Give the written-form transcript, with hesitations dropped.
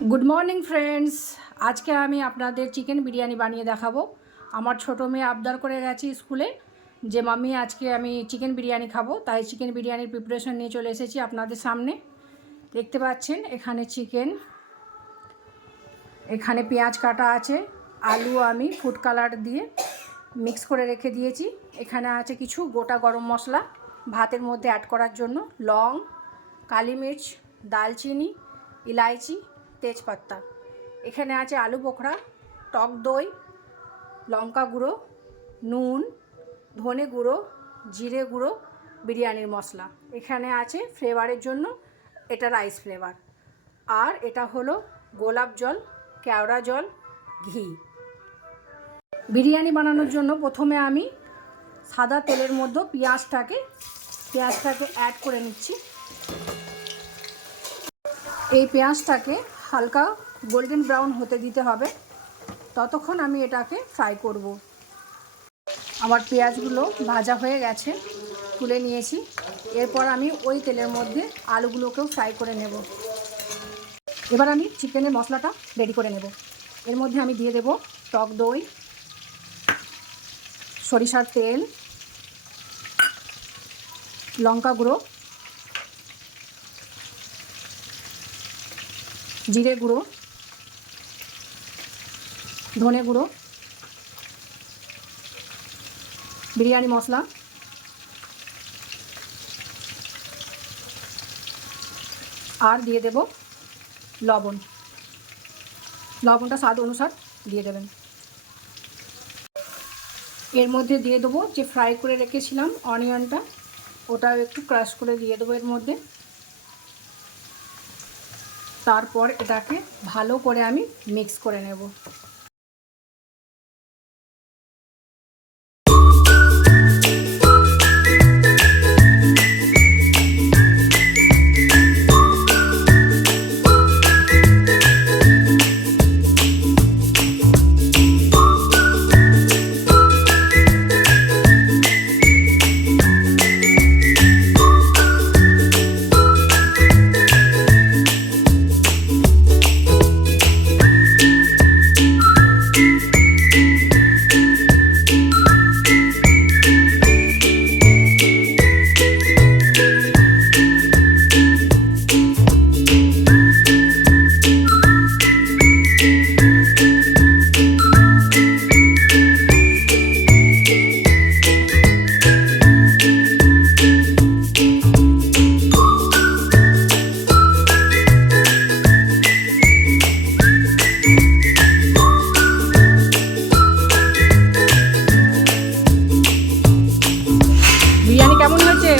Good morning friends. आज के आमी आपनादेर चिकेन बिरियानी बानिए देखाबो। आमार छोटो मेये आबदार करे गेছে स्कूले जे मामी आज के आमी चिकेन बिरियानी खाबो, ताई चिकेन बिरियानिर प्रिपारेशन निये चले एसेছি आपनादेर सामने। देखते पाच्छेन एखाने चिकेन, एखाने पेঁয়াজ काटा आछे, आलू आमी फुड कालार दिए मिक्स करे रेखे दिएছি। एखाने आछे किछु गोटा गरम मशला भातेर मধ্যে ऐड करार जोन्नो, लং, काली मिर्च, दालचिनी, इलायची, तेजपाता। एखाने आछे आलू पोखड़ा, टक दई, लंका गुड़ो, नून, धने गुड़ो, जिरे गुड़ो, बिरियानिर मशला। एखाने आछे फ्लेवारेर जोन्नो एटा राइस फ्लेवर, और एटा हलो गोलाप जल, केवड़ा जल, घी। बिरियानी बानानोर जोन्नो प्रथमे आमी सादा तेलेर मধ্যে पेঁয়াজটাকে ऐड करे निচ্छि। এই পেঁয়াজটাকে হালকা গোল্ডেন ব্রাউন হতে দিতে হবে, ততক্ষণ আমি এটাকে ফ্রাই করব। আমার পেঁয়াজগুলো ভাজা হয়ে গেছে, তুলে নিয়েছি। এরপর আমি ওই তেলের মধ্যে আলুগুলোকেও ফ্রাই করে নেব। এবার আমি চিকেনের মশলাটা রেডি করে নেব। এর মধ্যে আমি দিয়ে দেব টক দই, সরিষার তেল, লঙ্কা গুঁড়ো, জিরে গুঁড়ো, ধনে গুঁড়ো, বিরিয়ানি মশলা, আর দিয়ে দেব লবণ। লবণটা স্বাদ অনুসার দিয়ে দেবেন। এর মধ্যে দিয়ে দেবো যে ফ্রাই করে রেখেছিলাম অনিয়নটা, ওটাও একটু ক্রাশ করে দিয়ে দেবো এর মধ্যে। তারপর এটাকে ভালো করে আমি মিক্স করে নেব। বিরিয়ানি কেমন হয়েছে?